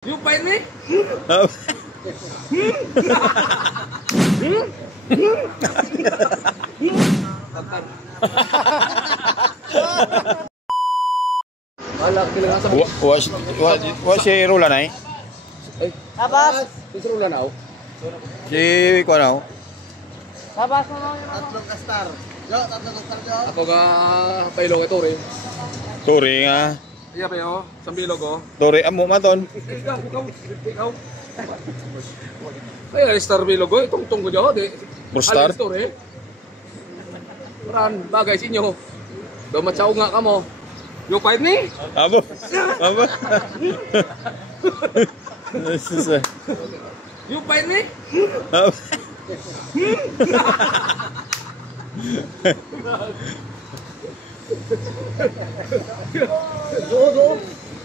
You find me? Wa si Rula na eh. Tabas. Si Rula na oh. Si ko na oh. Tabas mo yung tatlong kastar. Yo, tatlong kastar yo. Ako ga pailog ito rin. Turi nga. Iya pa yo, sambilog oh. Turi amo maton. Ikaw. Ay, star bilog oh, tungtong ko diyo di. Brustar. Story. Ran bagay sa inyo. Do matsaw nga kamo. You fight me? Abo. Abo. You fight me? Abo.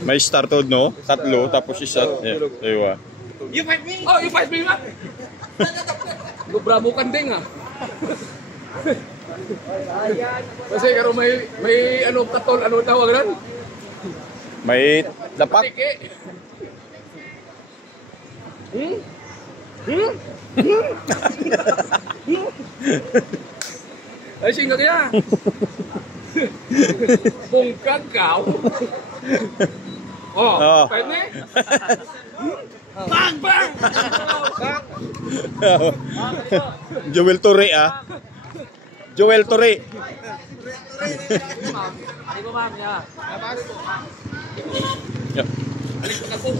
May started no? Tatlo tapos isa. Aywa. You fight me? Oh, you fight me ba? Gubra mo kandeng ah. Kasi karo may ano katol ano tawag nan? May dapak. Tiki. Ay singa kaya. Bungkag kau. Oh, fight me? Bang bang. Joel Torre ah. Joel Torre. Ay mo ma'am ya. Ya. Alik ka po.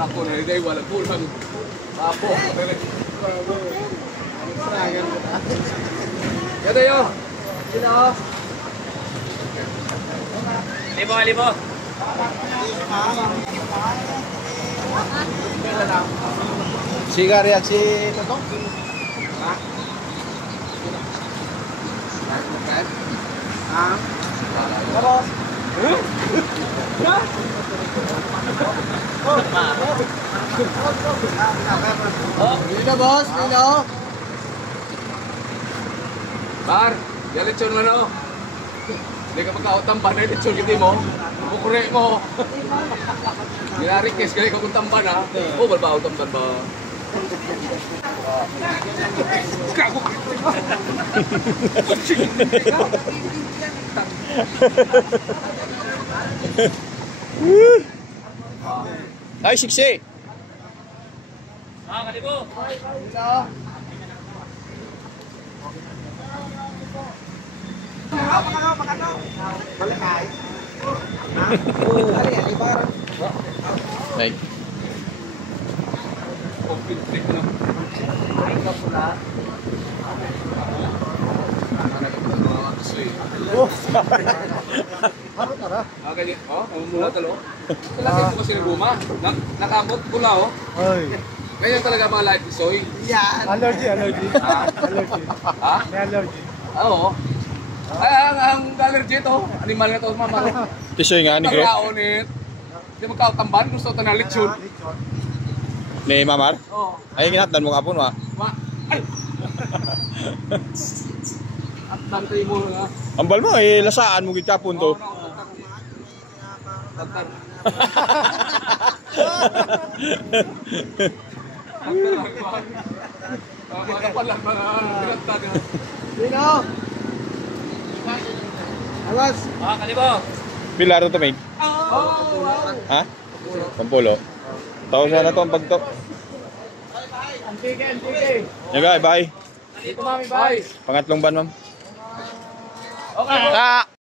Ako na hindi wala pulang. Apo. Kaya yo. Sino? Libo. Sigaret si Totong. Terus. Dino bos, Dino. Bar, ya lechon na no. Hindi ka magkautamba na lechon hindi mo. Bukure mo. Ginarikis kaya kung tamban ha. Oh, balbao tamban ba? Kago. Ay, siksi. Kalibo. Baik. Mula talo. Lagi ko kasi naguma. Nakamot pula oh. Ganyan talaga mga light soy. Yan. Allergy. Allergy. Ha? May allergy. Oo. Ay, ang allergy to, animal na to, mama. Tisoy nga ni Gre. Kaonit. Di magkautamban, gusto ito na lechon. Ni Mamar. Oo. Ay ginatdan mo kapon wa. Ay! At bantay mo nga. Ambal mo eh lasaan mo gid kapon to. Tantan. Mga pala, mga binatad. Dino. Awas. Kalibo. Pilar to mig. Ha? Pampulo. Tao sana to ang pagto. Antique. Yaga, bye. Dito mami, bye. Pangatlong ban, ma'am. Okay.